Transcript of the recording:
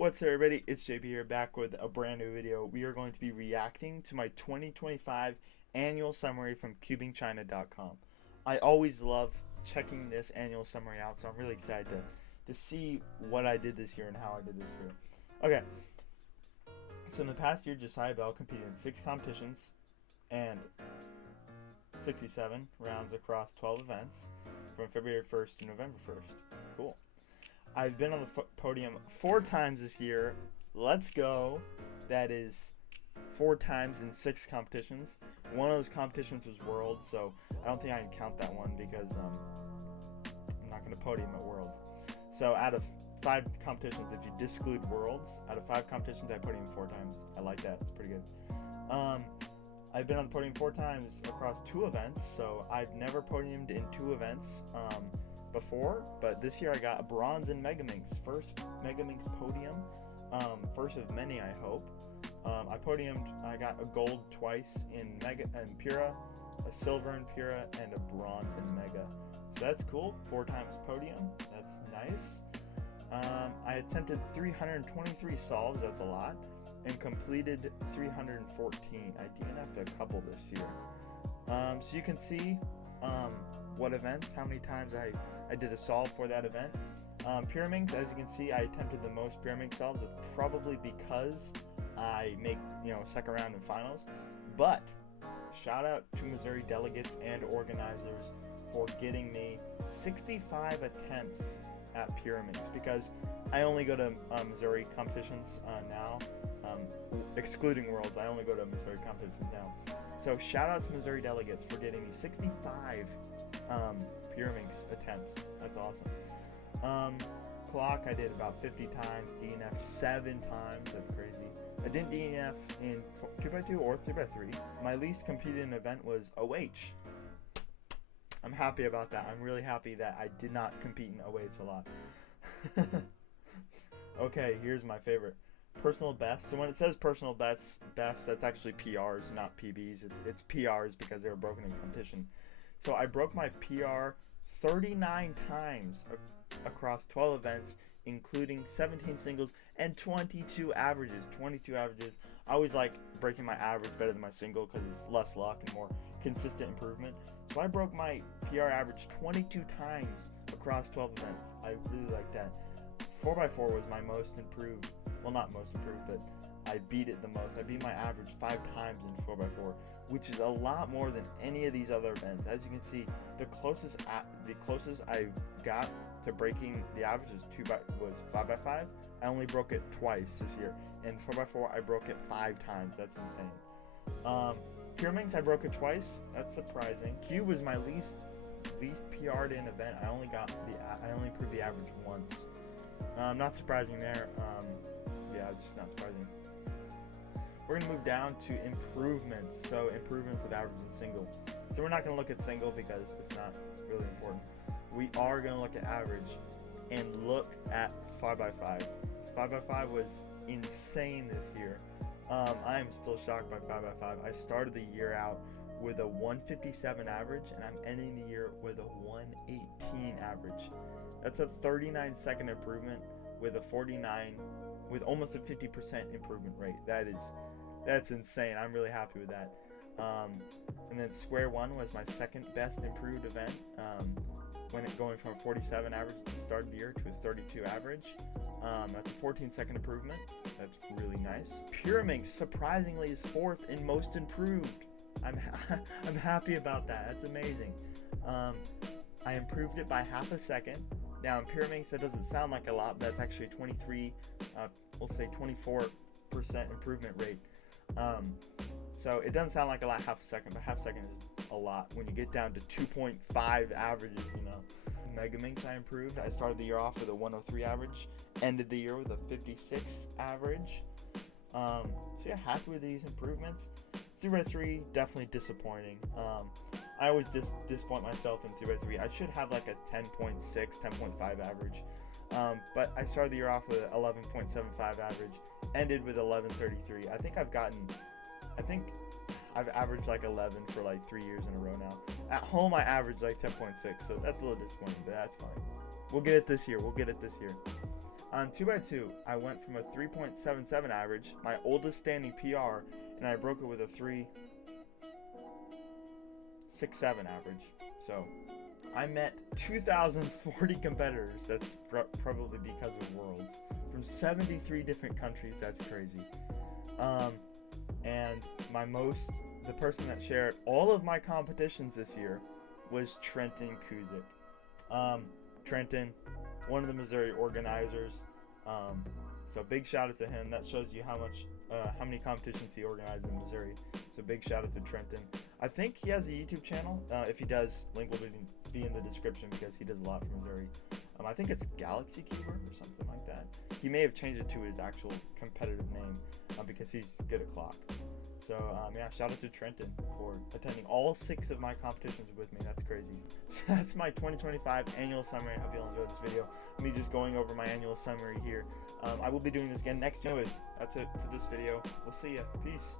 What's up, everybody? It's JP here, back with a brand new video. We are going to be reacting to my 2025 annual summary from cubingchina.com. I always love checking this annual summary out, so I'm really excited to see what I did this year and how I did this year. Okay, so in the past year, Josiah Bell competed in 6 competitions and 67 rounds across 12 events from February 1st to November 1st. Cool. I've been on the podium 4 times this year. Let's go. That is 4 times in 6 competitions. One of those competitions was Worlds, so I don't think I can count that one because I'm not going to podium at Worlds. So out of 5 competitions, if you disclude Worlds, out of 5 competitions, I podiumed 4 times. I like that. It's pretty good. I've been on the podium 4 times across 2 events, so I've never podiumed in 2 events before, but this year I got a bronze in Megaminx. First Megaminx podium, first of many, I hope. I got a gold twice in Mega and Pura, a silver in Pura, and a bronze in Mega. So that's cool. 4 times podium. That's nice. I attempted 323 solves. That's a lot. And completed 314. I DNF'd a couple this year. So you can see what events, how many times I did a solve for that event. Pyraminx, as you can see, I attempted the most Pyraminx solves. It's probably because I make, second round in finals. But shout out to Missouri delegates and organizers for getting me 65 attempts at Pyraminx, because I only go to Missouri competitions now. Excluding Worlds, I only go to Missouri competitions now. So shout out to Missouri delegates for getting me 65 Pyraminx attempps. That's awesome. Clock, I did about 50 times. DNF 7 times. That's crazy. I didn't DNF in 2x2 or 3x3. My least competed event was OH. I'm happy about that. I'm really happy that I did not compete in OH a lot. Okay, here's my favorite. Personal best. So when it says personal best, that's actually PRs, not PBs. It's PRs because they were broken in competition. So I broke my PR 39 times across 12 events, including 17 singles and 22 averages. 22 averages. I always like breaking my average better than my single because it's less luck and more consistent improvement. So I broke my PR average 22 times across 12 events. I really like that. 4x4 was my most improved. Well, not most improved, but I beat it the most. I beat my average 5 times in 4x4, which is a lot more than any of these other events. As you can see, the closest I got to breaking the average was 5x5. I only broke it twice this year, and 4x4 I broke it 5 times. That's insane. Pyraminx, I broke it twice. That's surprising. Cube was my least PR'd in event. I only improved the average once. Not surprising there. Yeah, it's just not surprising. We're going to move down to improvements. So improvements of average and single. So we're not going to look at single because it's not really important. We are going to look at average and look at 5x5. 5x5 was insane this year. I am still shocked by 5x5. I started the year out with a 157 average, and I'm ending the year with a 118 average. That's a 39-second improvement with almost a 50% improvement rate. That's insane. I'm really happy with that. And then Square One was my second best improved event. Going from a 47 average at the start of the year to a 32 average. That's a 14-second improvement. That's really nice. Pyraminx surprisingly is 4th in most improved. I'm happy about that. That's amazing. I improved it by half a second. Now in Pyraminx, that doesn't sound like a lot, but that's actually 24% improvement rate. So it doesn't sound like a lot, half a second, but half a second is a lot when you get down to 2.5 averages, Megaminx, I improved. I started the year off with a 103 average, ended the year with a 56 average. So yeah, happy with these improvements. 3x3, definitely disappointing. I always disappoint myself in 3x3. I should have like a 10.6, 10.5 average. But I started the year off with an 11.75 average, ended with 11.33. I think I've averaged like 11 for like 3 years in a row now. At home, I averaged like 10.6, so that's a little disappointing, but that's fine. We'll get it this year. On 2x2, I went from a 3.77 average, my oldest standing PR, and I broke it with a 3.67 average. So I met 2,040 competitors. That's probably because of Worlds from 73 different countries. That's crazy. And the person that shared all of my competitions this year was Trenton Kuzik. Trenton, one of the Missouri organizers. So big shout out to him. That shows you how many competitions he organizes in Missouri. So big shout out to Trenton. I think he has a YouTube channel. If he does, link will be in the description because he does a lot for Missouri. I think it's Galaxy Keyword or something like that. He may have changed it to his actual competitive name because he's good at clock. So yeah, shout out to Trenton for attending all 6 of my competitions with me. That's crazy. So that's my 2025 annual summary. I hope you all enjoyed this video. Me just going over my annual summary here. I will be doing this again next year. Anyways, that's it for this video. We'll see ya. Peace.